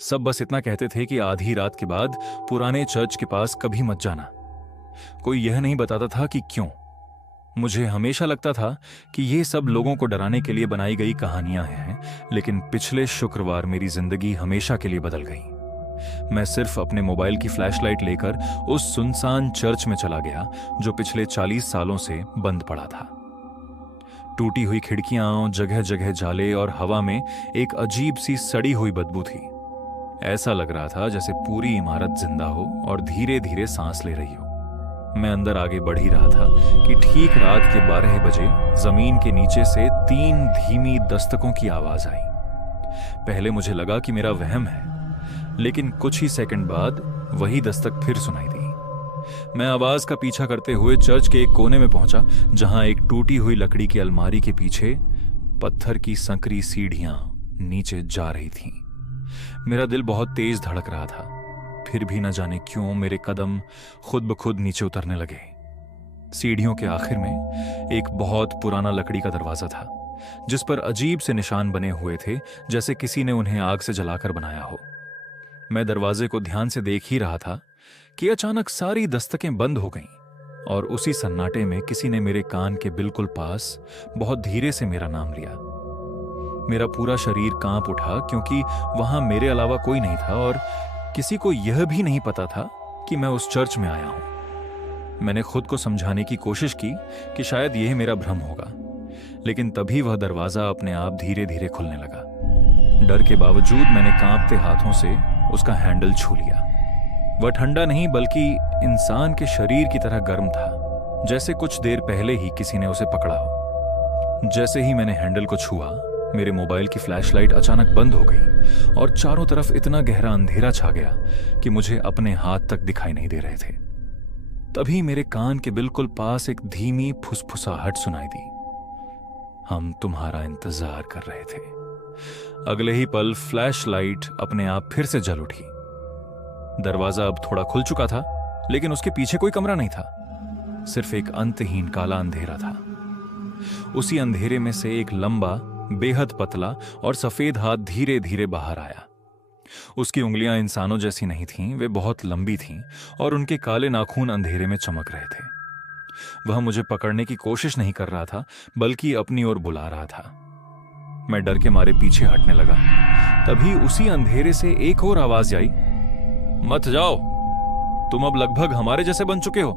सब बस इतना कहते थे कि आधी रात के बाद पुराने चर्च के पास कभी मत जाना। कोई यह नहीं बताता था कि क्यों। मुझे हमेशा लगता था कि ये सब लोगों को डराने के लिए बनाई गई कहानियां हैं, लेकिन पिछले शुक्रवार मेरी जिंदगी हमेशा के लिए बदल गई। मैं सिर्फ अपने मोबाइल की फ्लैशलाइट लेकर उस सुनसान चर्च में चला गया जो पिछले 40 सालों से बंद पड़ा था। टूटी हुई खिड़कियां, जगह जगह जाले और हवा में एक अजीब सी सड़ी हुई बदबू थी। ऐसा लग रहा था जैसे पूरी इमारत जिंदा हो और धीरे धीरे सांस ले रही हो। मैं अंदर आगे बढ़ ही रहा था कि ठीक रात के 12 बजे जमीन के नीचे से 3 धीमी दस्तकों की आवाज आई। पहले मुझे लगा कि मेरा वहम है, लेकिन कुछ ही सेकंड बाद वही दस्तक फिर सुनाई दी। मैं आवाज का पीछा करते हुए चर्च के एक कोने में पहुंचा, जहां एक टूटी हुई लकड़ी की अलमारी के पीछे पत्थर की संकरी सीढ़ियां नीचे जा रही थीं। मेरा दिल बहुत तेज धड़क रहा था, फिर भी न जाने क्यों मेरे कदम खुद ब खुद नीचे उतरने लगे। सीढ़ियों के आखिर में एक बहुत पुराना लकड़ी का दरवाजा था, जिस पर अजीब से निशान बने हुए थे, जैसे किसी ने उन्हें आग से जलाकर बनाया हो। मैं दरवाजे को ध्यान से देख ही रहा था कि अचानक सारी दस्तकें बंद हो गईं और उसी सन्नाटे में किसी ने मेरे कान के बिल्कुल पास बहुत धीरे से मेरा नाम लिया। मेरा पूरा शरीर कांप उठा, क्योंकि वहां मेरे अलावा कोई नहीं था और किसी को यह भी नहीं पता था कि मैं उस चर्च में आया हूं। मैंने खुद को समझाने की कोशिश की कि शायद यह मेरा भ्रम होगा, लेकिन तभी वह दरवाजा अपने आप धीरे धीरे खुलने लगा। डर के बावजूद मैंने कांपते हाथों से उसका हैंडल छू लिया। वह ठंडा नहीं बल्कि इंसान के शरीर की तरह गर्म था, जैसे कुछ देर पहले ही किसी ने उसे पकड़ा हो। जैसे ही मैंने हैंडल को छुआ, मेरे मोबाइल की फ्लैशलाइट अचानक बंद हो गई और चारों तरफ इतना गहरा अंधेरा छा गया कि मुझे अपने हाथ तक दिखाई नहीं दे रहे थे। तभी मेरे कान के बिल्कुल पास एक धीमी फुसफुसाहट सुनाई दी। हम तुम्हारा इंतजार कर रहे थे। अगले ही पल फ्लैशलाइट अपने आप फिर से जल उठी। दरवाजा अब थोड़ा खुल चुका था, लेकिन उसके पीछे कोई कमरा नहीं था, सिर्फ एक अंतहीन काला अंधेरा था। उसी अंधेरे में से एक लंबा, बेहद पतला और सफेद हाथ धीरे धीरे बाहर आया। उसकी उंगलियां इंसानों जैसी नहीं थीं, वे बहुत लंबी थीं और उनके काले नाखून अंधेरे में चमक रहे थे। वह मुझे पकड़ने की कोशिश नहीं कर रहा था, बल्कि अपनी ओर बुला रहा था। मैं डर के मारे पीछे हटने लगा। तभी उसी अंधेरे से एक और आवाज आई, मत जाओ, तुम अब लगभग हमारे जैसे बन चुके हो।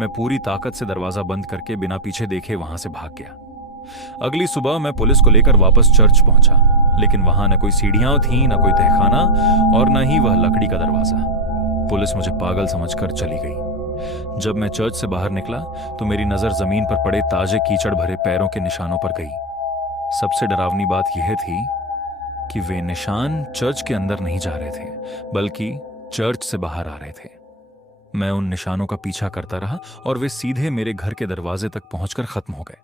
मैं पूरी ताकत से दरवाजा बंद करके बिना पीछे देखे वहां से भाग गया। अगली सुबह मैं पुलिस को लेकर वापस चर्च पहुंचा, लेकिन वहां न कोई सीढ़ियां थीं, न कोई तहखाना और न ही वह लकड़ी का दरवाजा। पुलिस मुझे पागल समझकर चली गई। जब मैं चर्च से बाहर निकला तो मेरी नजर जमीन पर पड़े ताजे कीचड़ भरे पैरों के निशानों पर गई। सबसे डरावनी बात यह थी कि वे निशान चर्च के अंदर नहीं जा रहे थे, बल्कि चर्च से बाहर आ रहे थे। मैं उन निशानों का पीछा करता रहा और वे सीधे मेरे घर के दरवाजे तक पहुंचकर खत्म हो गए।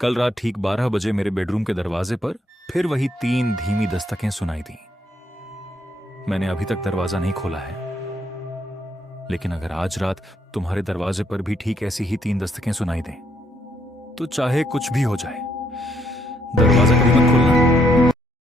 कल रात ठीक 12 बजे मेरे बेडरूम के दरवाजे पर फिर वही 3 धीमी दस्तकें सुनाई दी। मैंने अभी तक दरवाजा नहीं खोला है, लेकिन अगर आज रात तुम्हारे दरवाजे पर भी ठीक ऐसी ही 3 दस्तकें सुनाई दें, तो चाहे कुछ भी हो जाए, दरवाजा कभी मत खोलना।